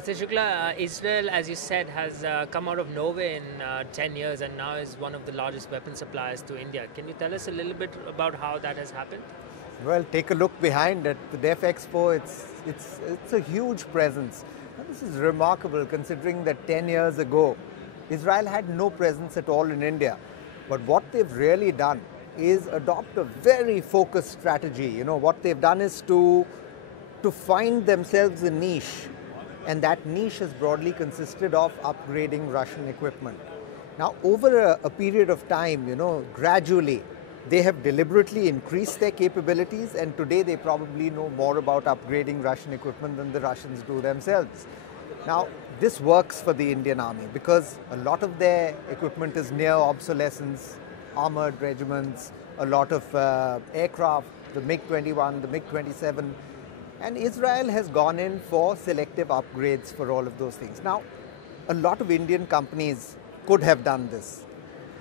Mr. Shukla, Israel, as you said, has come out of nowhere in 10 years and now is one of the largest weapon suppliers to India. Can you tell us a little bit about how that has happened? Well, take a look behind at the Def Expo. It's a huge presence. And this is remarkable considering that 10 years ago, Israel had no presence at all in India. But what they've really done is adopt a very focused strategy. You know, what they've done is to find themselves a niche. And that niche has broadly consisted of upgrading Russian equipment. Now, over a period of time, you know, gradually, they have deliberately increased their capabilities, and today they probably know more about upgrading Russian equipment than the Russians do themselves. Now, this works for the Indian Army because a lot of their equipment is near obsolescence, armored regiments, a lot of aircraft, the MiG-21, the MiG-27, and Israel has gone in for selective upgrades for all of those things. Now, a lot of Indian companies could have done this,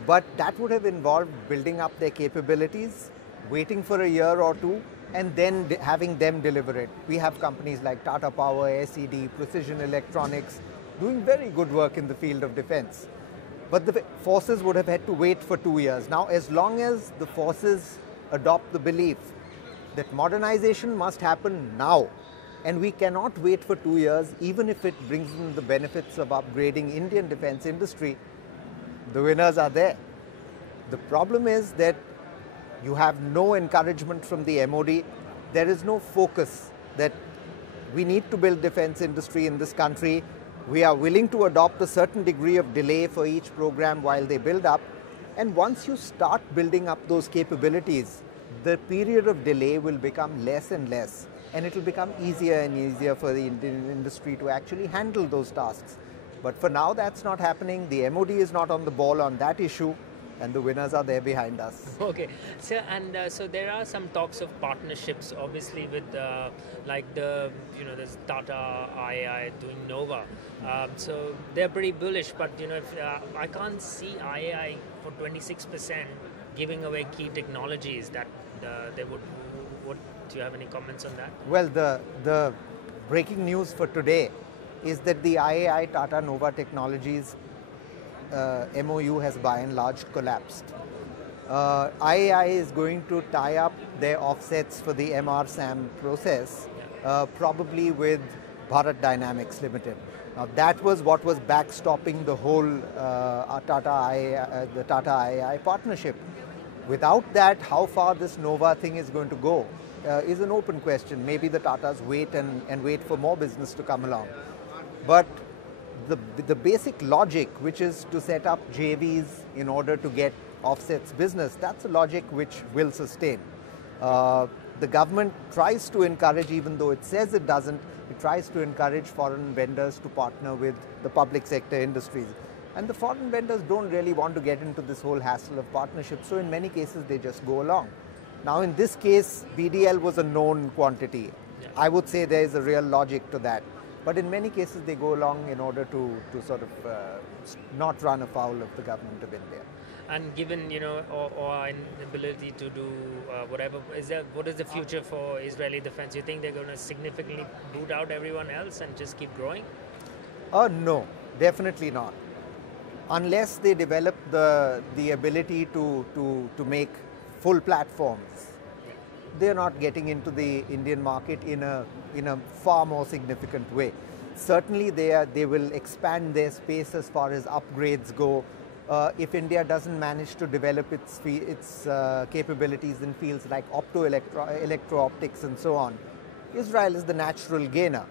but that would have involved building up their capabilities, waiting for a year or two, and then having them deliver it. We have companies like Tata Power, SED, Precision Electronics, doing very good work in the field of defense. But the forces would have had to wait for 2 years. Now, as long as the forces adopt the belief that modernization must happen now, and we cannot wait for 2 years, even if it brings in the benefits of upgrading Indian defense industry, the winners are there. The problem is that you have no encouragement from the MoD. There is no focus that we need to build defense industry in this country. We are willing to adopt a certain degree of delay for each program while they build up. And once you start building up those capabilities, the period of delay will become less and less. And it will become easier and easier for the Indian industry to actually handle those tasks. But for now, that's not happening. The MoD is not on the ball on that issue, and the winners are there behind us. Okay, so there are some talks of partnerships, obviously with like there's Tata-IAI doing Nova. So they're pretty bullish, but if I can't see IAI for 26% giving away key technologies that they would. Do you have any comments on that? Well, the breaking news for today is that the IAI Tata Nova Technologies MOU has by and large collapsed. IAI is going to tie up their offsets for the MR-SAM process probably with Bharat Dynamics Limited. Now that was what was backstopping the whole the Tata-IAI partnership. Without that, how far this Nova thing is going to go is an open question. Maybe the Tatas wait and wait for more business to come along. But the basic logic, which is to set up JVs in order to get offsets business, that's a logic which will sustain. The government tries to encourage, even though it says it doesn't, it tries to encourage foreign vendors to partner with the public sector industries. And the foreign vendors don't really want to get into this whole hassle of partnership, so in many cases they just go along. Now in this case, BDL was a known quantity. Yeah. I would say there is a real logic to that. But in many cases they go along in order to sort of not run afoul of the government of India. And given our inability to do whatever, what is the future for Israeli defense? You think they're going to significantly boot out everyone else and just keep growing? No, definitely not. Unless they develop the ability to make full platforms, they're not getting into the Indian market in a far more significant way. Certainly they will expand their space as far as upgrades go. If India doesn't manage to develop its capabilities in fields like electro-optics and so on, Israel is the natural gainer.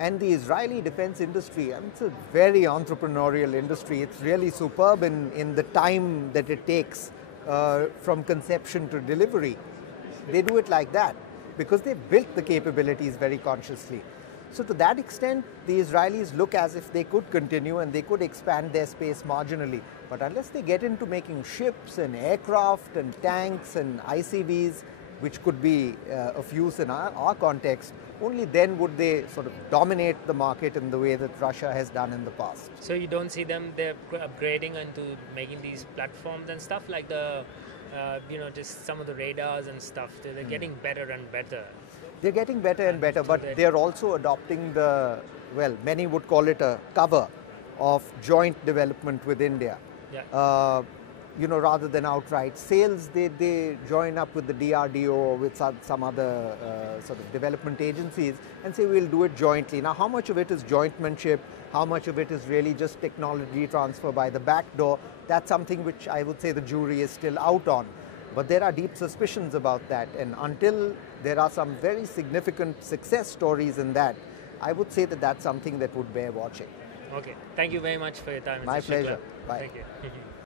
And the Israeli defense industry, it's a very entrepreneurial industry. It's really superb in the time that it takes from conception to delivery. They do it like that because they've built the capabilities very consciously. So to that extent, the Israelis look as if they could continue and they could expand their space marginally. But unless they get into making ships and aircraft and tanks and ICVs, which could be of use in our context, only then would they sort of dominate the market in the way that Russia has done in the past. So you don't see they're upgrading into making these platforms and stuff like just some of the radars and stuff. They're getting better and better. They're getting better and better, but they're also adopting the well, many would call it a cover of joint development with India. Yeah. Rather than outright sales, they join up with the DRDO or with some other sort of development agencies and say we'll do it jointly. Now, how much of it is jointmanship? How much of it is really just technology transfer by the back door? That's something which I would say the jury is still out on. But there are deep suspicions about that, and until there are some very significant success stories in that, I would say that that's something that would bear watching. Okay. Thank you very much for your time, Mr. My Shukla. pleasure. Bye. Thank you.